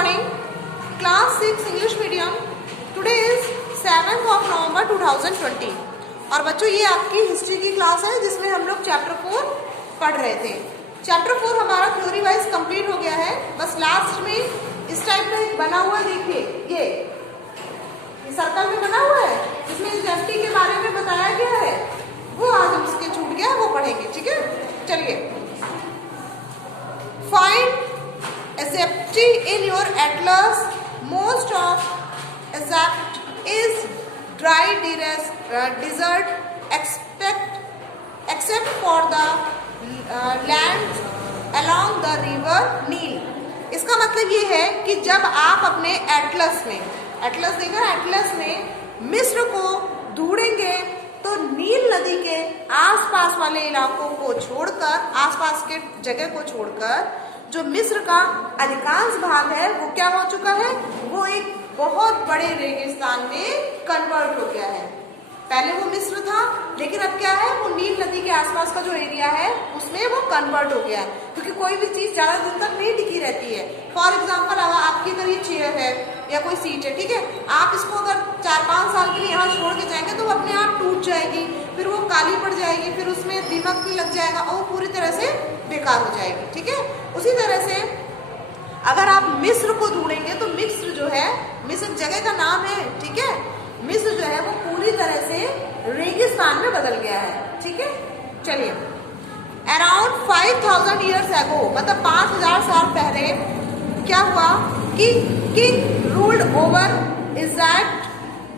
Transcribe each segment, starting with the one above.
morning, class 6 English medium. Today is 7th of November 2020. और बच्चों ये आपकी हिस्ट्री की क्लास है जिसमें हम लोग चैप्टर 4 पढ़ रहे थे। चैप्टर 4 हमारा थ्योरी वाइज कंप्लीट हो गया है। बस लास्ट में इस टाइप में बना हुआ देखिए, ये सर्कल में बना हुआ है जिसमें सेफ्टी के बारे में बताया गया है, वो आज हम इसके छूट गया वो पढ़ेंगे। ठीक है, चलिए। Find Safety in your atlas. Most of Egypt is dry desert except for the lands along the river Nile. इसका मतलब ये है कि जब आप अपने एटलस में, एटलस देखा, एटलस में मिस्र को ढूंढेंगे तो नील नदी के आसपास वाले इलाकों को छोड़कर, आसपास के जगह को छोड़कर जो मिस्र का अधिकांश भाग है वो क्या हो चुका है, वो एक बहुत बड़े रेगिस्तान में कन्वर्ट हो गया है। पहले वो मिस्र था लेकिन अब क्या है, वो नील नदी के आसपास का जो एरिया है उसमें वो कन्वर्ट हो गया है, क्योंकि कोई भी चीज ज्यादा दिन तक नहीं टिकी रहती है। फॉर एग्जाम्पल अगर आपकी अगर ये चेयर है या कोई सीट है, ठीक है, आप इसको अगर 4-5 साल के लिए यहाँ छोड़ के जाएंगे तो वो अपने आप टूट जाएगी, फिर वो काली पड़ जाएगी, फिर उसमें दीमक भी लग जाएगा और वो पूरी तरह से बेकार हो जाएगी। ठीक है, उसी तरह से अगर आप मिस्र को ढूंढेंगे तो मिस्र जो है, मिस्र जगह का नाम है, ठीक है, मिस्र जो है वो पूरी तरह से रेगिस्तान में बदल गया है। ठीक है, चलिए। अराउंड 5000 ईयर्स एगो, मतलब 5000 साल पहले क्या हुआ कि king ruled over Egypt.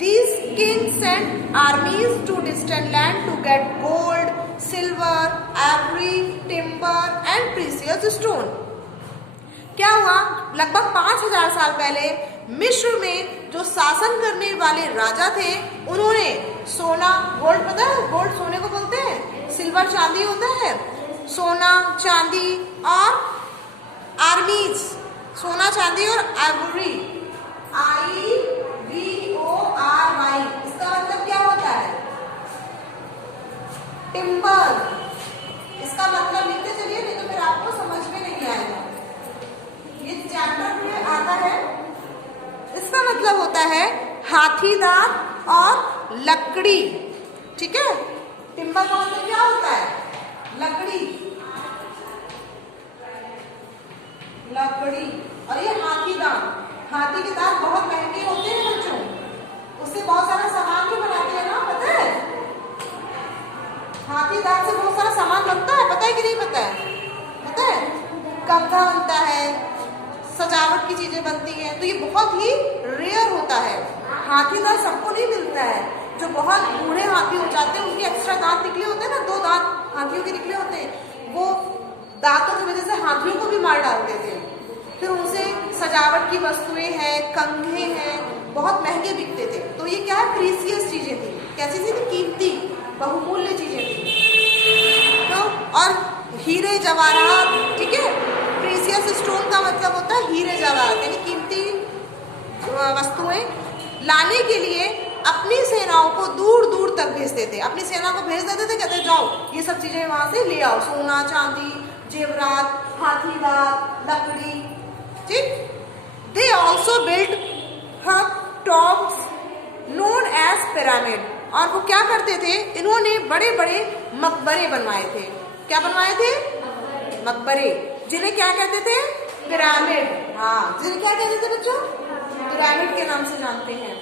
These kings sent armies to distant land to get gold, silver, ivory, timber and precious stone. क्या हुआ, लगभग 5000 साल पहले मिस्र में जो शासन करने वाले राजा थे उन्होंने सोना, गोल्ड, पता है गोल्ड सोने को बोलते हैं, सिल्वर चांदी होता है, सोना चांदी और आर्मीज, सोना चांदी और आइवरी, IVORY, इसका मतलब क्या होता है, टिम्बर। इसका मतलब लिखते चलिए, नहीं तो फिर आपको समझ में नहीं आएगा। ये चैप्टर में आता है। इसका मतलब होता है हाथी दांत और लकड़ी। ठीक है, टिम्बर का मतलब क्या होता है, लकड़ी, लकड़ी। और ये हाथी दांत, हाथी के दांत बहुत महंगे होते हैं बच्चों, उससे बहुत सारा सामान भी बनाते हैं ना, पता है, हाथी दांत से बहुत सारा सामान बनता है, पता है कि नहीं पता है, पता है, कंघा बनता है, सजावट की चीजें बनती हैं, तो ये बहुत ही रेयर होता है। हाथी दांत सबको नहीं मिलता है, जो बहुत बूढ़े हाथी हो जाते हैं उनके एक्स्ट्रा दांत निकले होते हैं ना, 2 दांत हाथियों के निकले होते हैं, वो दांतों की वजह से हाथियों को भी मार डालते थे। फिर उनसे सजावट की वस्तुएं हैं, कंघे हैं, बहुत महंगे बिकते थे। तो ये क्या है, प्रीसियस चीजें थी। कैसी चीज थी, कीमती बहुमूल्य चीजें थी। तो और हीरे जवाहरात, ठीक है, प्रीसियस स्टोन का मतलब होता है हीरे जवाहरात, यानी कीमती वस्तुएं लाने के लिए अपनी सेनाओं को दूर दूर तक भेजते थे, अपनी सेना को भेज देते थे, कहते जाओ ये सब चीजें वहां से ले आओ, सोना चांदी, जेवरात, हाथी दांत, लकड़ी। ठीक, they also built tombs known age pyramid. और वो क्या करते थे, इन्होंने बड़े बड़े मकबरे बनवाए थे। क्या बनवाए थे, मकबरे, जिन्हें क्या कहते थे, पिरामिड। हाँ, जिन्हें क्या कहते थे बच्चों, पिरामिड के नाम से जानते हैं।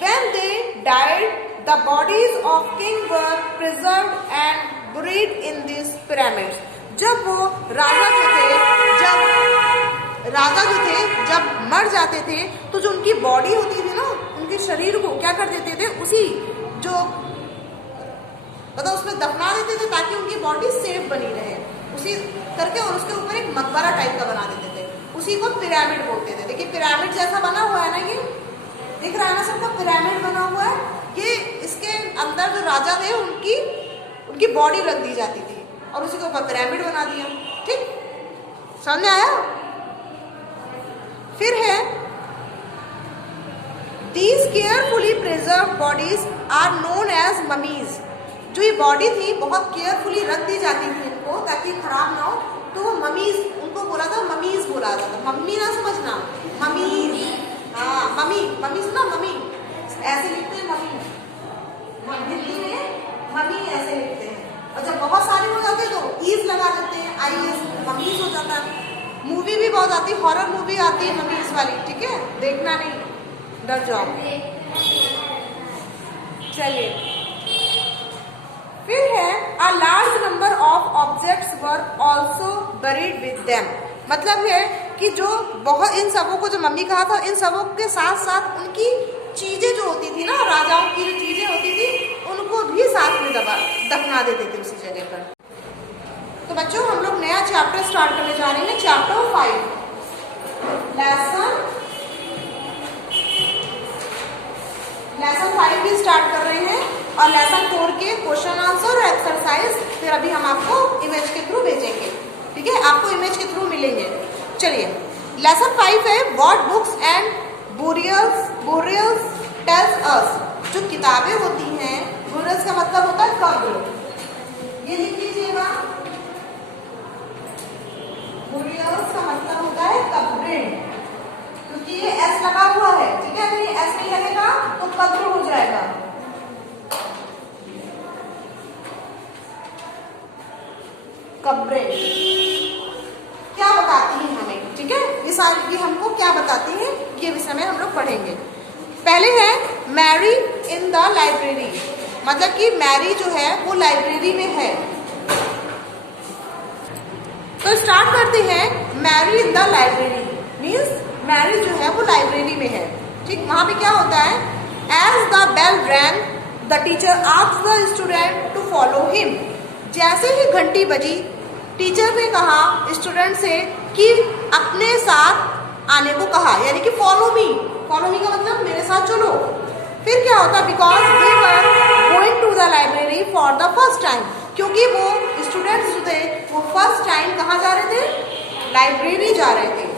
When they died, the bodies of king were preserved and buried in these pyramids. जब वो राजा जो थे जब मर जाते थे तो जो उनकी बॉडी होती थी ना, उनके शरीर को क्या कर देते थे, उसी जो मतलब उसमें दफना देते थे ताकि उनकी बॉडी सेफ बनी रहे, उसी करके, और उसके ऊपर एक मकबरा टाइप का बना देते थे, उसी को पिरामिड बोलते थे। देखिए पिरामिड जैसा बना हुआ है ना, ये दिख रहा है ना सबको, पिरामिड बना हुआ है। ये इसके अंदर जो राजा थे उनकी बॉडी रख दी जाती थी और उसी के ऊपर पिरामिड बना दिया। ठीक, समझ में आया। फिर है These carefully preserved bodies are known as mummies. जो ये बॉडी थी बहुत केयरफुली रख दी जाती थी इनको ताकि खराब ना हो, तो वो ममीज, उनको बोला था ममीज बोला बुलाया जाता है। मम्मी ना समझना, मम्मी, हाँ मम्मी, मम्मी सुना, मम्मी ऐसे लिखते हैं, मम्मी हिंदी में मम्मी ऐसे लिखते हैं। और जब बहुत सारे हो जाते हैं तो ईज लगा देते हैं, IES, मम्मीज हो जाता है। मूवी भी बहुत आती है, हॉरर मूवी आती है मम्मीज वाली, ठीक है, देखना नहीं, डर जाओ। चलिए, फिर है a large number of objects were also buried with them। मतलब है कि जो बहुत, इन सबों को जो मम्मी कहा था, इन सबों के साथ साथ उनकी चीजें जो होती थी ना, राजाओं की जो चीजें होती थी, उनको भी साथ में दफना देते थे उसी जगह पर। तो बच्चों हम लोग नया चैप्टर स्टार्ट करने जा रहे हैं, चैप्टर 5, लेसन 5 भी स्टार्ट कर रहे हैं। और लेसन 4 के क्वेश्चन आंसर और एक्सरसाइज फिर अभी हम आपको इमेज के थ्रू भेजेंगे, ठीक है, आपको इमेज के थ्रू मिलेंगे। चलिए, लेसन 5 है what books and burials tell us. जो किताबें होती हैं, बोरियल्स का मतलब होता है कब्र, ये लिख लीजिएगा, बोरियल्स का मतलब होता है कब्रें, क्योंकि ये एस लगा हुआ है, ठीक है, अगर ये एस नहीं लगेगा तो कब्र हो जाएगा। कब्रें क्या बताती हैं हमें, ठीक है, ये हमको क्या बताती हैं, ये विषय में हम लोग पढ़ेंगे। पहले है मैरी इन द लाइब्रेरी, मतलब कि मैरी जो है वो लाइब्रेरी में है। तो स्टार्ट करते हैं, Mary in the library means Mary जो है वो लाइब्रेरी में है, ठीक। वहां पे क्या होता है, as the bell rang the teacher asked the student to follow him. जैसे ही घंटी बजी, टीचर ने कहा स्टूडेंट से कि अपने साथ आने को कहा, यानी कि फॉलो मी का मतलब मेरे साथ चलो। फिर क्या होता, because they were going to the library for the first time, क्योंकि वो स्टूडेंट्स जो थे वो फर्स्ट टाइम कहाँ जा रहे थे, लाइब्रेरी जा रहे थे।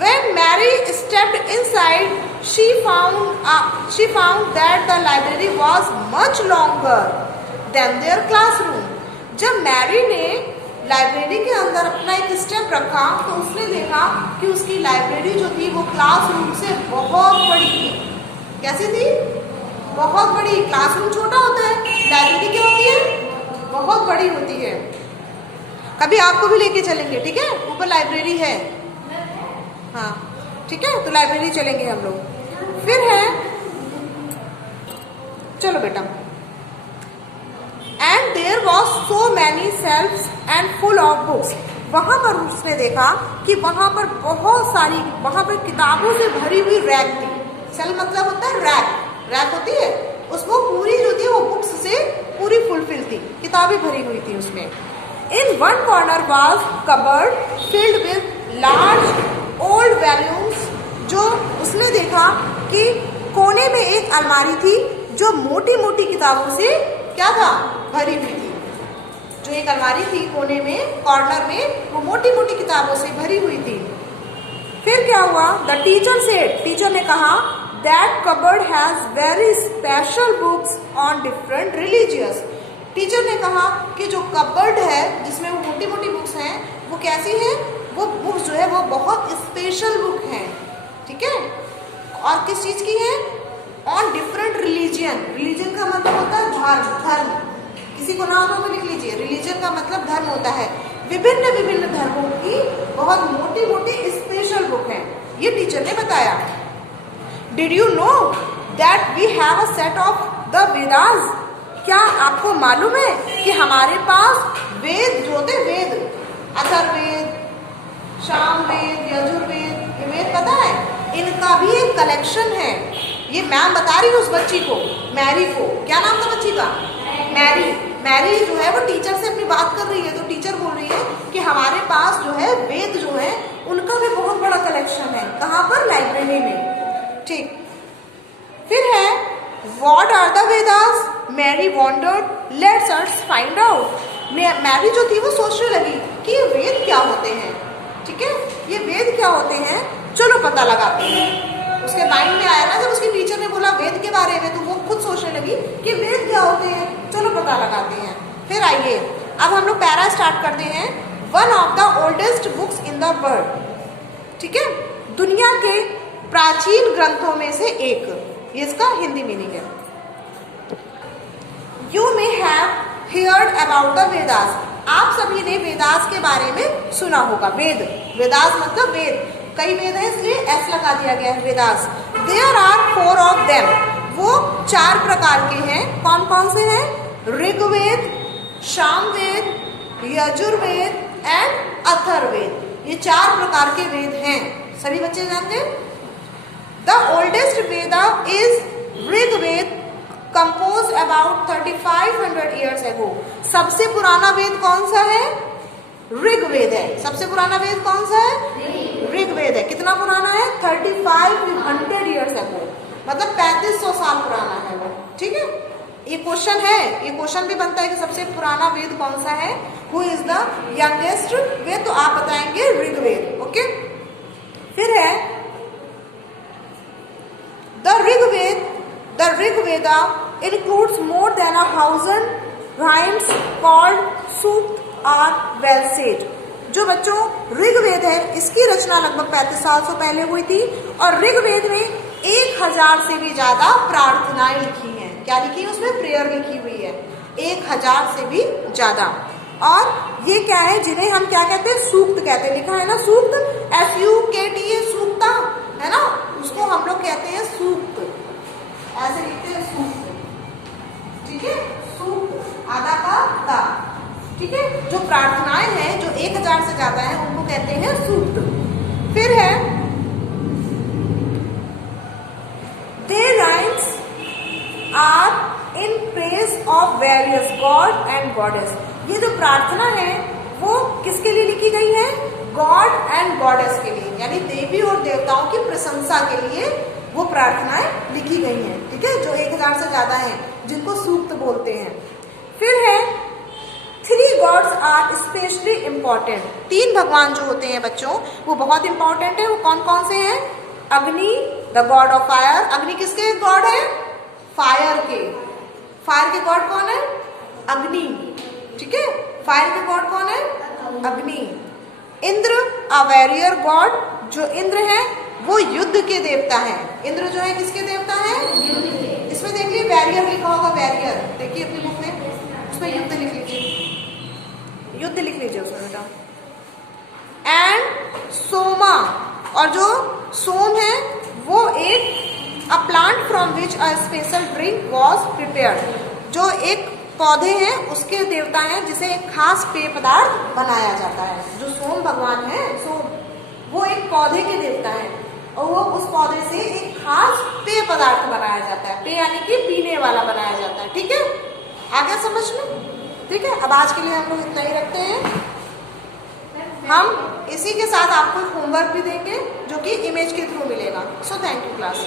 When Mary stepped inside, she found that the library was much longer than their classroom। जब मैरी ने लाइब्रेरी के अंदर अपना एक स्टेप रखा तो उसने देखा कि उसकी लाइब्रेरी जो थी वो क्लासरूम से बहुत बड़ी थी। कैसी थी, बहुत बड़ी। क्लासरूम छोटा होता है, लाइब्रेरी क्या होती है, बहुत बड़ी होती है। कभी आपको भी लेके चलेंगे, ठीक है, ऊपर लाइब्रेरी है, हाँ ठीक है, तो लाइब्रेरी चलेंगे हम लोग। फिर है, चलो बेटा, and there was so many shelves and full of books. वहां पर उसने देखा कि वहां पर बहुत सारी, वहां पर किताबों से भरी हुई रैक थी। शेल्फ मतलब होता है रैक, रैक होती है, उसको पूरी जो थी वो बुक्स से पूरी फुलफिल थी, किताबें भरी हुई थी उसमें। In one corner was cupboard filled with large old volumes. जो उसने देखा कि कोने में एक अलमारी थी जो मोटी मोटी किताबों से क्या था, भरी हुई थी। जो एक अलमारी थी कोने में, कॉर्नर में, वो मोटी मोटी किताबों से भरी हुई थी। फिर क्या हुआ, द टीचर सेड, टीचर ने कहा, that cupboard has very special books on different religious. Teacher ने कहा कि जो कबर्ड है जिसमें वो मोटी मोटी बुक्स हैं वो कैसी है, वो बुक्स जो है वो बहुत स्पेशल बुक हैं, ठीक है। और किस चीज की है, ऑन डिफरेंट रिलीजन। रिलीजन का मतलब होता है धर्म, धर्म, किसी को ना तो लिख लीजिए, रिलीजन का मतलब धर्म होता है। विभिन्न विभिन्न धर्मों की बहुत मोटी मोटी स्पेशल बुक है, ये टीचर ने बताया। Did you know that we have a set of the Vedas. क्या आपको मालूम है कि हमारे पास वेद जो थे, वेद, अथर्ववेद, सामवेद, यजुर्वेद, ये वेद पता है, इनका भी एक कलेक्शन है। ये मैम बता रही है उस बच्ची को, मैरी को, क्या नाम था बच्ची का, मैरी। मैरी जो है वो टीचर से अपनी बात कर रही है, तो टीचर बोल रही है कि हमारे पास जो है वेद जो है उनका भी बहुत बड़ा कलेक्शन है। कहाँ पर, लाइब्रेरी में, ठीक। फिर है, what are the Vedas, Mary wondered, let's us find out. Mary जो थी वो सोचने लगी कि ये वेद क्या होते हैं, ठीक है, ये वेद क्या होते हैं, चलो पता लगाते हैं। उसके माइंड में आया ना जब उसकी टीचर ने बोला वेद के बारे में, तो वो खुद सोचने लगी कि वेद क्या होते हैं, चलो पता लगाते हैं। फिर आइए अब हम लोग पैरा स्टार्ट करते हैं। One of the oldest books in the the world, ठीक है, दुनिया के प्राचीन ग्रंथों में से एक, ये इसका हिंदी मीनिंग है। You may have heard about the Vedas, आप सभी ने वेदास के बारे में सुना होगा। वेद, वेदास मतलब वेद, कई वेद हैं इसलिए एस लगा दिया गया है, Vedas. There are 4 of them, वो 4 प्रकार के हैं। कौन कौन से हैं? ऋग्वेद, सामवेद, यजुर्वेद एंड अथर्ववेद, ये 4 प्रकार के वेद हैं। सभी बच्चे जानते हैं? The oldest Veda is Rigveda, compose about 3500 years ago. सबसे पुराना वेद कौन सा है? ऋग्वेद है। सबसे पुराना वेद कौन सा है? ऋग्वेद है। कितना पुराना है? 3500 ईयर्स एगो, मतलब 3500 साल पुराना है वो, ठीक है। ये क्वेश्चन है, ये क्वेश्चन भी बनता है कि सबसे पुराना वेद कौन सा है, हु इज द यंगेस्ट वेद, तो आप बताएंगे ऋग्वेद, ओके। फिर है the Rigveda includes more than 1000 rhymes called सूक्त और वेल सेड। जो बच्चों ऋग्वेद है, इसकी रचना लगभग 35 साल से पहले हुई थी और ऋग्वेद में 1000 से भी ज्यादा प्रार्थनाएं लिखी हैं। क्या लिखी है उसमें? प्रेयर लिखी हुई है, 1000 से भी ज्यादा। और ये क्या है, जिन्हें हम क्या कहते हैं? सूक्त कहते हैं। लिखा है ना सूक्त, SUKT, सूक्ता है ना, उसको हम लोग कहते हैं सूक्त, ऐसे लिखते हैं सूक्त, ठीक है। सूक्त आधा का ता, ठीक है। जो प्रार्थनाएं हैं जो 1000 से ज्यादा है उनको कहते हैं सूक्त। फिर है the rhymes are in praise of various god and goddess. ये जो प्रार्थना है वो किसके लिए लिखी गई है? गॉड एंड गॉडेस के लिए, यानी देवी और देवताओं की प्रशंसा के लिए वो प्रार्थनाएं लिखी गई हैं, ठीक है, जो 1000 से ज्यादा हैं, जिनको सूक्त बोलते हैं। फिर है 3 गॉड्स आर स्पेशली इम्पोर्टेंट। 3 भगवान जो होते हैं बच्चों वो बहुत इंपॉर्टेंट है। वो कौन कौन से हैं? अग्नि, द गॉड ऑफ फायर। अग्नि किसके गॉड है? फायर के। फायर के गॉड कौन है? अग्नि, ठीक है। फायर के गॉड कौन है? अग्नि। इंद्र, अ वॉरियर गॉड, जो इंद्र है वो युद्ध के देवता है। इंद्र जो है किसके देवता है? इसमें देख लीजिए वॉरियर लिखा होगा, वॉरियर देखिए अपनी बुक में, उसमें युद्ध लिख लीजिए, युद्ध लिख लीजिए उसमें बेटा। एंड सोमा, और जो सोम है वो एक a plant from which a special drink was prepared, जो एक पौधे हैं उसके देवता हैं जिसे एक खास पेय पदार्थ बनाया जाता है। जो सोम भगवान है, सोम, वो एक पौधे के देवता है और वो उस पौधे से एक खास पेय पदार्थ बनाया जाता है। पेय यानी कि पीने वाला बनाया जाता है, ठीक है। आ गया समझ में? ठीक है। अब आज के लिए हम लोग इतना ही रखते हैं। हम इसी के साथ आपको होमवर्क भी देंगे जो कि इमेज के थ्रू मिलेगा। So thank you class.